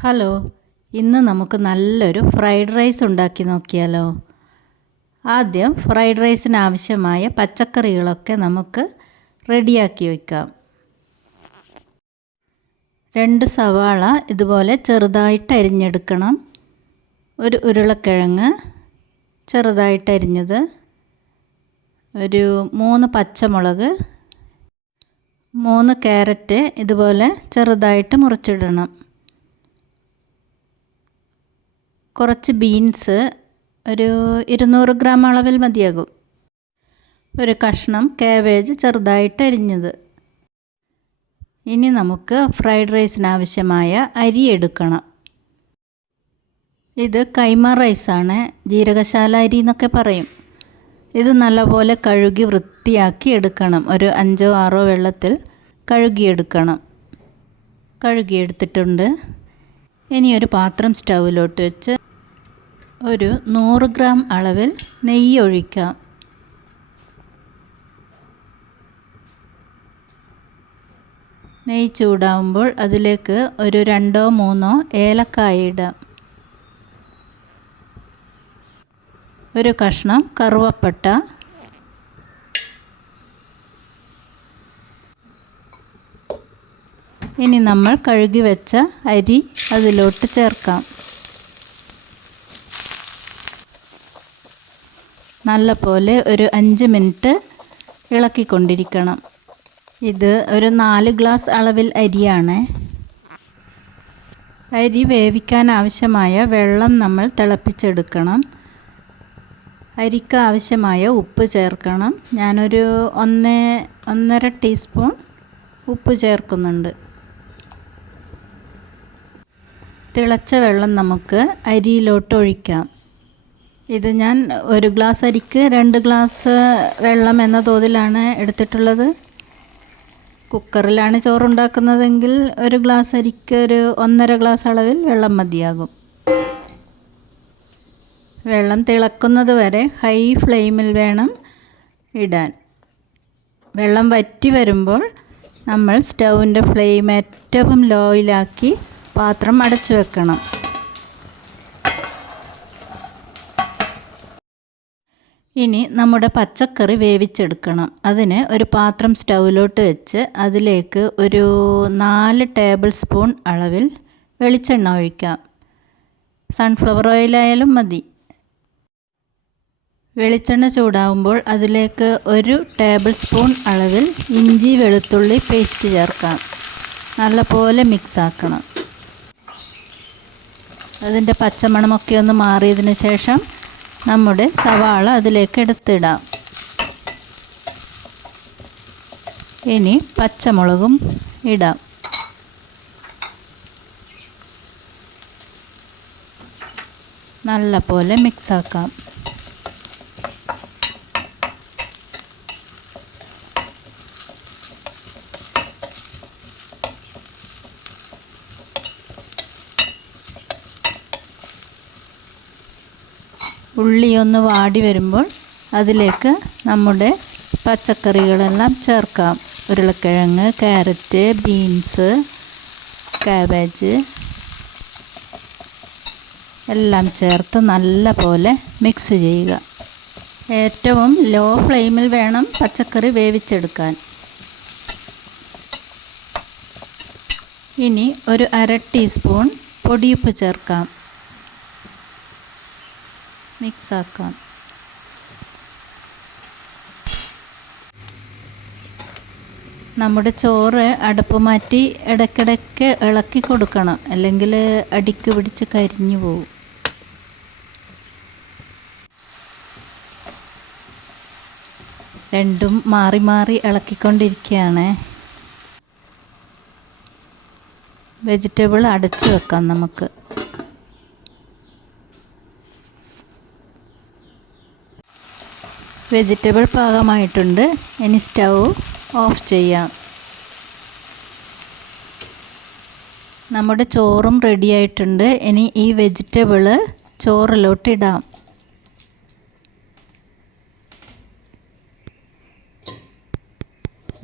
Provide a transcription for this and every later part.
Hello ഇന്ന് നമുക്ക് നല്ലൊരു ഫ്രൈഡ് റൈസ് ഉണ്ടാക്കി നോക്കിയാലോ? ആദ്യം ഫ്രൈഡ് റൈസിന് ആവശ്യമായ പച്ചക്കറികളൊക്കെ നമുക്ക് റെഡിയാക്കി വയ്ക്കാം രണ്ട് സവാള ഇതുപോലെ ചെറുതായിട്ട് അരിഞ്ഞെടുക്കണം. ഒരു ഉരുളക്കിഴങ്ങ് ചെറുതായിട്ട് അരിഞ്ഞത്. ഒരു മൂന്ന് പച്ചമുളക്. മൂന്ന് ക്യാരറ്റ് ഇതുപോലെ ചെറുതായിട്ട് മുറിച്ചിടണം. കുറച്ച് ബീൻസ് ഒരു ഇരുന്നൂറ് ഗ്രാം അളവിൽ മതിയാകും. ഒരു കഷ്ണം കാബേജ് ചെറുതായിട്ട് അരിഞ്ഞത്. ഇനി നമുക്ക് ഫ്രൈഡ് റൈസിന് ആവശ്യമായ അരി എടുക്കണം. ഇത് കൈമ റൈസാണ് ജീരകശാല അരി എന്നൊക്കെ പറയും. ഇത് നല്ലപോലെ കഴുകി വൃത്തിയാക്കി എടുക്കണം. ഒരു അഞ്ചോ ആറോ വെള്ളത്തിൽ കഴുകിയെടുക്കണം. കഴുകിയെടുത്തിട്ടുണ്ട്. ഇനി ഒരു പാത്രം സ്റ്റൗവിലോട്ട് വെച്ച് ഒരു നൂറ് ഗ്രാം അളവിൽ നെയ്യ് ഒഴിക്കാം നെയ്യ് ചൂടാവുമ്പോൾ അതിലേക്ക് ഒരു രണ്ടോ മൂന്നോ ഏലക്കായ ഇടാം. ഒരു കഷ്ണം കറുവപ്പട്ട. ഇനി നമ്മൾ കഴുകി വെച്ച അരി അതിലോട്ട് ചേർക്കാം. നല്ല പോലെ ഒരു അഞ്ച് മിനിറ്റ് ഇളക്കിക്കൊണ്ടിരിക്കണം. ഇത് ഒരു നാല് ഗ്ലാസ് അളവിൽ അരിയാണ്. അരി വേവിക്കാൻ ആവശ്യമായ വെള്ളം നമ്മൾ തിളപ്പിച്ചെടുക്കണം. അരിക്ക് ആവശ്യമായ ഉപ്പ് ചേർക്കണം. ഞാനൊരു ഒന്ന് ഒന്നര ടീസ്പൂൺ ഉപ്പ് ചേർക്കുന്നുണ്ട്. തിളച്ച വെള്ളം നമുക്ക് അരിയിലോട്ട് ഒഴിക്കാം. ഇത് ഞാൻ ഒരു ഗ്ലാസ് അരിക്ക് രണ്ട് ഗ്ലാസ് വെള്ളം എന്ന തോതിലാണ് എടുത്തിട്ടുള്ളത്. കുക്കറിലാണ് ചോറുണ്ടാക്കുന്നതെങ്കിൽ ഒരു ഗ്ലാസ് അരിക്ക് ഒരു ഒന്നര ഗ്ലാസ് അളവിൽ വെള്ളം മതിയാകും. വെള്ളം തിളക്കുന്നത് വരെ ഹൈ ഫ്ലെയിമിൽ വേണം ഇടാൻ. വെള്ളം വറ്റി വരുമ്പോൾ നമ്മൾ സ്റ്റൗവിന്റെ ഫ്ലെയിം ഏറ്റവും ലോയിലാക്കി പാത്രം അടച്ചു വെക്കണം. ഇനി നമ്മുടെ പച്ചക്കറി വേവിച്ചെടുക്കണം. അതിന് ഒരു പാത്രം സ്റ്റൗവിലോട്ട് വെച്ച് അതിലേക്ക് ഒരു നാല് ടേബിൾ സ്പൂൺ അളവിൽ വെളിച്ചെണ്ണ ഒഴിക്കാം. സൺഫ്ലവർ ഓയിലായാലും മതി. വെളിച്ചെണ്ണ ചൂടാവുമ്പോൾ അതിലേക്ക് ഒരു ടേബിൾ സ്പൂൺ അളവിൽ ഇഞ്ചി വെളുത്തുള്ളി പേസ്റ്റ് ചേർക്കാം. നല്ലപോലെ മിക്സ് ആക്കണം. അതിന്റെ പച്ചമണമൊക്കെ ഒന്ന് മാറിയതിന് ശേഷം നമ്മുടെ സവാള അതിലേക്ക് എടുത്തിടാം. ഇനി പച്ചമുളകും ഇടാം. നല്ല പോലെ മിക്സാക്കാം ഉള്ളി ഒന്ന് വാടി വരുമ്പോൾ അതിലേക്ക് നമ്മുടെ പച്ചക്കറികളെല്ലാം ചേർക്കാം. ഉരുളക്കിഴങ്ങ് ക്യാരറ്റ് ബീൻസ് കാബേജ് എല്ലാം ചേർത്ത് നല്ല പോലെ മിക്സ് ചെയ്യുക. ഏറ്റവും ലോ ഫ്ലെയിമിൽ വേണം പച്ചക്കറി വേവിച്ചെടുക്കാൻ. ഇനി ഒരു അര ടീസ്പൂൺ പൊടിയുപ്പ് ചേർക്കാം. മിക്സ് ആക്കാം നമ്മുടെ ചോറ് അടുപ്പ് മാറ്റി ഇടയ്ക്കിടയ്ക്ക് ഇളക്കി കൊടുക്കണം. അല്ലെങ്കിൽ അടിക്ക് പിടിച്ച് കരിഞ്ഞു പോകും രണ്ടും മാറി മാറി ഇളക്കിക്കൊണ്ടിരിക്കുകയാണ്. വെജിറ്റബിൾ അടച്ചു വെക്കാം നമുക്ക്. വെജിറ്റബിൾ പാകമായിട്ടുണ്ട്. ഇനി സ്റ്റൗ ഓഫ് ചെയ്യാം. നമ്മുടെ ചോറും റെഡിയായിട്ടുണ്ട് ഇനി ഈ വെജിറ്റബിൾ ചോറിലോട്ടിടാം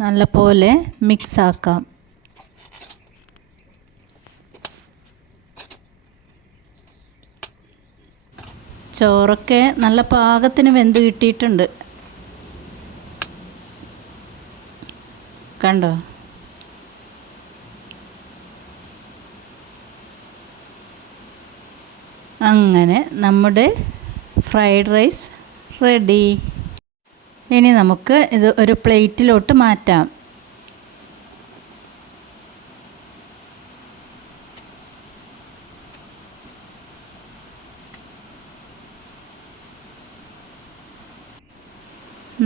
നല്ലപോലെ മിക്സ് ചോറൊക്കെ നല്ല പാകത്തിന് വെന്ത് കിട്ടിയിട്ടുണ്ട്. കണ്ടോ? അങ്ങനെ നമ്മുടെ ഫ്രൈഡ് റൈസ് റെഡി. ഇനി നമുക്ക് ഇത് ഒരു പ്ലേറ്റിലോട്ട് മാറ്റാം.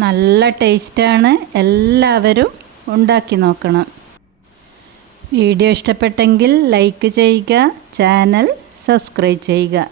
നല്ല ടേസ്റ്റാണ് എല്ലാവരും ഉണ്ടാക്കി നോക്കണം. വീഡിയോ ഇഷ്ടപ്പെട്ടെങ്കിൽ ലൈക്ക് ചെയ്യുക ചാനൽ സബ്സ്ക്രൈബ് ചെയ്യുക.